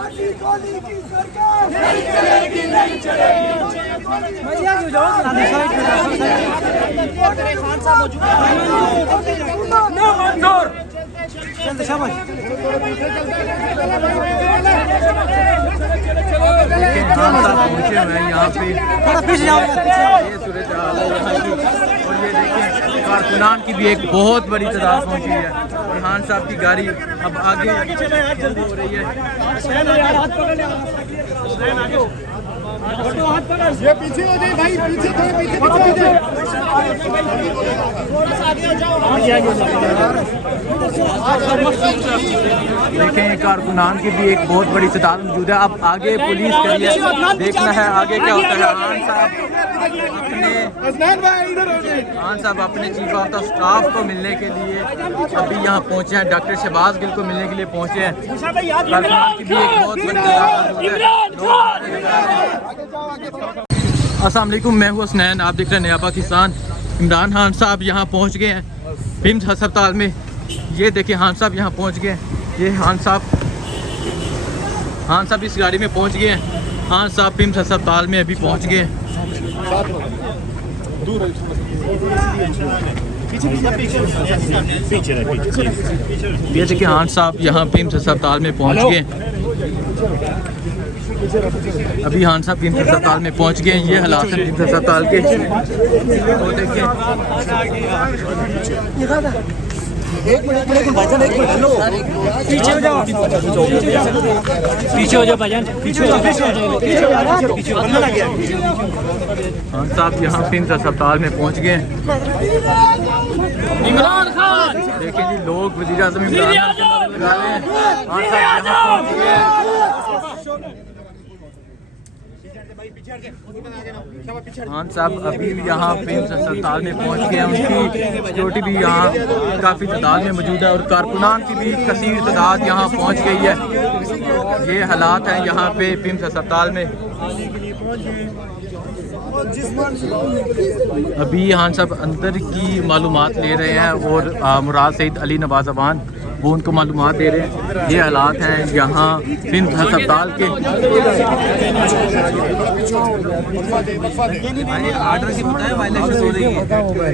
पहुंचे हुए हैं यहाँ पे, ये सूरत हाल है यहाँ की। और ये देखिए कारकुनान की भी एक बहुत बड़ी तादाद पहुंची है और खान साहब की गाड़ी अब आगे हो रही है। ये पीछे हो जाए भाई, पीछे थोड़े पीछे देखें कारकुनान की भी एक बहुत बड़ी तादाद मौजूद है। अब आगे पुलिस के लिए देखना है आगे क्या होता है। खान साहब अपने चीफ ऑफ द स्टाफ को मिलने के लिए अभी यहाँ पहुँचे हैं, डॉक्टर शहबाज गिल को मिलने के लिए पहुँचे हैं। कारकुनान की भी एक बहुत बड़ी तादाद मौजूद है। अस्सलाम वालेकुम, मैं हूँ हसनैन, आप देख रहे हैं नया पाकिस्तान। इमरान खान साहब यहाँ पहुँच गए हैं पिम्स अस्पताल में। ये देखिए खान साहब यहाँ पहुँच गए हैं। ये खान साहब इस गाड़ी में पहुँच गए हैं। खान साहब पिम्स अस्पताल में अभी पहुँच गए हैं। ये देखिए खान साहब यहाँ पिम्स अस्पताल में पहुँच गए। अभी खान साहब पिम्स अस्पताल में पहुँच गए। ये हालात हैं पिम्स अस्पताल के। वो देखिए पीछे हो जाओ, पीछे हो जाओ भाईजान, पीछे हो जाओ। खान साहब यहाँ पिम्स अस्पताल में पहुँच गए। इमरान खान देखिए जी, लोग वज़ीर आज़म इमरान खान के नारे लगा रहे हैं। खान साहब यहाँ पहुँच गए। खान साहब अभी यहाँ पिम्स अस्पताल में पहुँच गए हैं। उनकी सिक्योरिटी भी यहाँ काफ़ी तादाद में मौजूद है और कारकुनान की भी कसीर तादाद यहाँ पहुँच गई है। ये हालात हैं यहाँ पे पिम्स अस्पताल में। अभी खान साहब अंदर की मालूमात ले रहे हैं और मुराद सईद अली नवाज अवान वो उनको मालूमात दे रहे हैं। ये हालात हैं यहाँ पिम्स अस्पताल के। आर्डर की बताया वायलेशन हो रही है,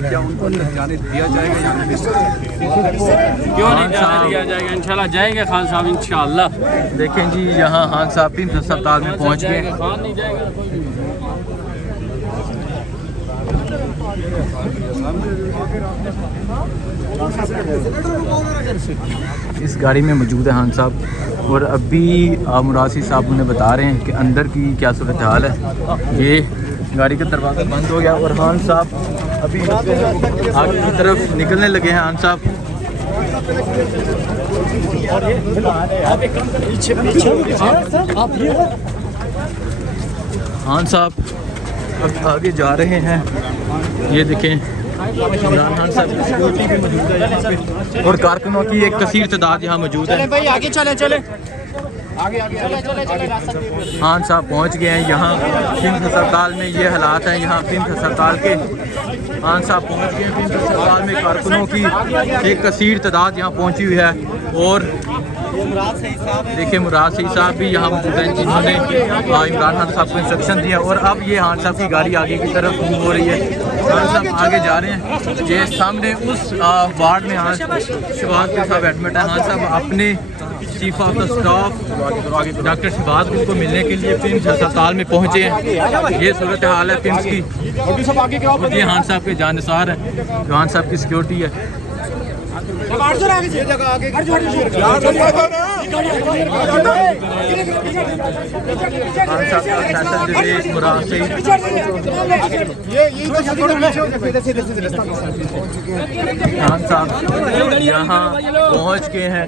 क्या उनको जाने दिया जाएगा? क्यों नहीं जाने दिया जाएगा? इंशाल्लाह जाएंगे खान साहब, इंशाल्लाह। देखें जी यहाँ खान साहब पिम्स अस्पताल में पहुँच गए। खान नहीं जाएगा। इस गाड़ी में मौजूद है खान साहब और अभी मुरासी साहब उन्हें बता रहे हैं कि अंदर की क्या सूरत हाल है। ये गाड़ी का दरवाज़ा बंद हो गया और खान साहब अभी आगे की तरफ निकलने लगे हैं। खान साहब अब आगे जा रहे हैं। ये देखें इमरान खान साहब की सिक्योरिटी भी मौजूद है यहाँ पे और कारकुनों की एक कसीर तादाद यहाँ मौजूद है। भाई आगे चले चले खान साहब पहुँच गए हैं यहाँ पिम्स अस्पताल में। ये हालात हैं यहाँ पिम्स अस्पताल के। खान साहब पहुँच गए हैं पिम्स अस्पताल में। कारकुनों की एक कसीर तादाद यहाँ पहुँची हुई है और देखिए मुराद सईद साहब भी यहाँ मौजूद हैं जिन्होंने इमरान खान साहब को इंस्ट्रक्शन दिया। और अब ये खान साहब की गाड़ी आगे की तरफ मूव हो रही है। खान साहब आगे जा रहे हैं। ये सामने उस वार्ड में खान शहबाज के साहब एडमिट है। खान साहब अपने chief of the staff doctor Shahbaz Gill को मिलने के लिए पिम्स अस्पताल में पहुँचे हैं। ये सूरत हाल है पिम्स की। ये खान साहब के जानसार है, खान साहब की सिक्योरिटी है। मुराद सईद खान साहब यहाँ पहुँच गए हैं।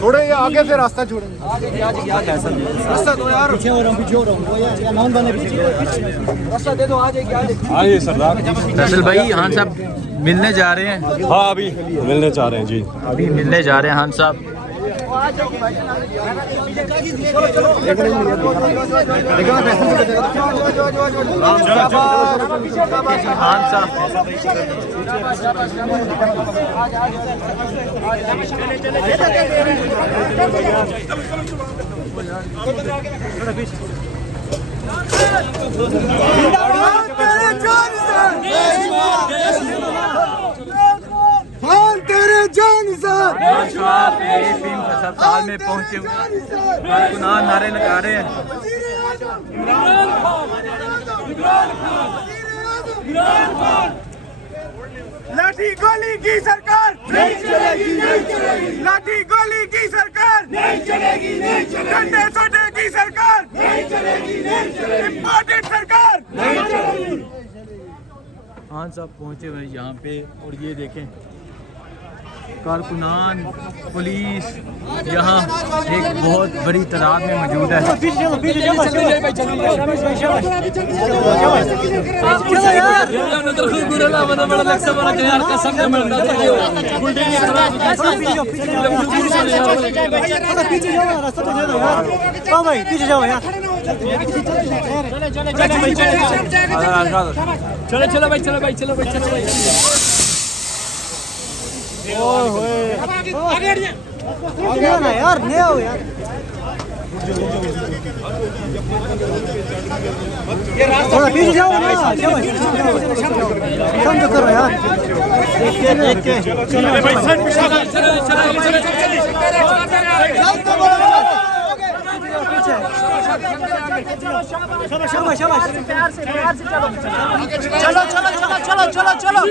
थोड़े आगे से रास्ता छोड़ेंगे। रास्ता दो यार, पीछे हो रहा हूँ, रास्ता दे दो। आइए सरदार। फैसल भाई खान साहब मिलने जा रहे हैं। हाँ अभी मिलने चाह रहे हैं जी। अभी मिलने जा रहे हैं खान साहब। खान साहब फिल्म अस्पताल में पहुंचे हुए कारकुनान नारे लगा रहे हैं। लाठी गोली की सरकार नहीं चलेगी, नहीं चलेगी। लाठी गोली की सरकार नहीं चलेगी, नहीं चलेगी। डंडे सोटे की सरकार नहीं चलेगी, नहीं चलेगी। इम्पोर्टेड सरकार नहीं चलेगी। खान साहब पहुंचे हुए यहाँ पे और ये देखें कारकुनान पुलिस यहाँ एक बहुत बड़ी तादाद में मौजूद है। चलो चलो भाई, चलो भाई, चलो भाई, चलो भाई। आगे ना यार, नहीं आओ यार। थोड़ा पीछे जाओ ना, समझो करो यार। देख के चलो भाई, चलो शाबाश शाबाश, प्यार से चलो। चलो चलो चलो चलो चलो चलो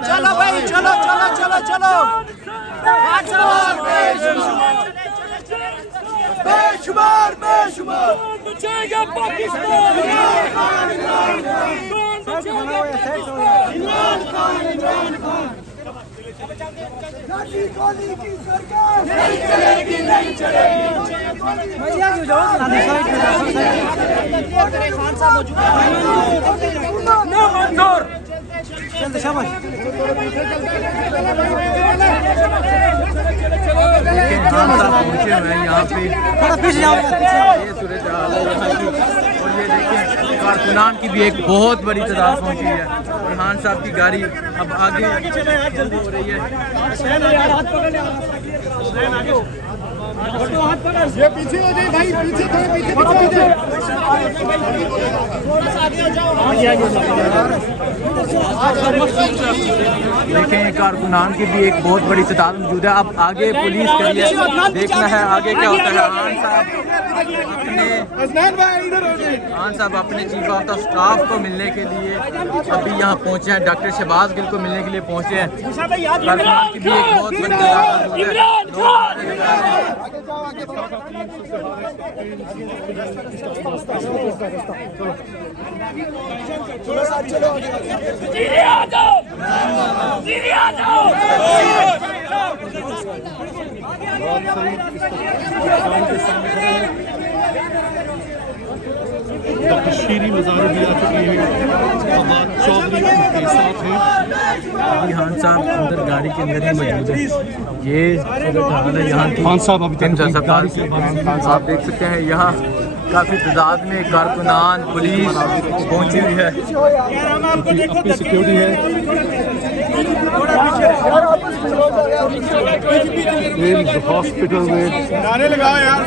चलो भाई, चलो चलो चलो चलो। बेशुमार बेशुमार बचेगा पाकिस्तान। लाठी गोली की सरकार नहीं चलेगी, नहीं चलेगी। शाबाश। पहुंचे हुए हैं यहाँ पे थोड़ा पीछे जाओ, ये सूरज हाल है यहाँ की। और ये देखें कारकुनान की भी एक बहुत बड़ी तादाद पहुंची है और खान साहब की गाड़ी अब आगे हो रही है। ये पीछे हो जाए भाई, पीछे थोड़ा पीछे देखें कारकुनान की भी एक बहुत बड़ी तादाद मौजूद है। अब आगे पुलिस के लिए देखना है आगे क्या होता है। खान साहब अपने चीफ ऑफ द स्टाफ को मिलने के लिए अभी यहाँ पहुँचे हैं। डॉक्टर शहबाज गिल को मिलने के लिए पहुँचे हैं। कारकुनान की भी एक बहुत बड़ी तादाद मौजूद है। डॉक्टर शीरी मज़ार भी आ चुकी है, चौधरी के साथ हैं। अभी खान साहब अंदर गाड़ी के अंदर ही मौजूद है। ये हाल है यहाँ की। खान साहब अभी तक अस्पताल से आप देख सकते हैं यहाँ काफ़ी तादाद में कारकुनान पुलिस पहुंची हुई है। अपनी सिक्योरिटी है। हॉस्पिटल में नारे लगाओ यार।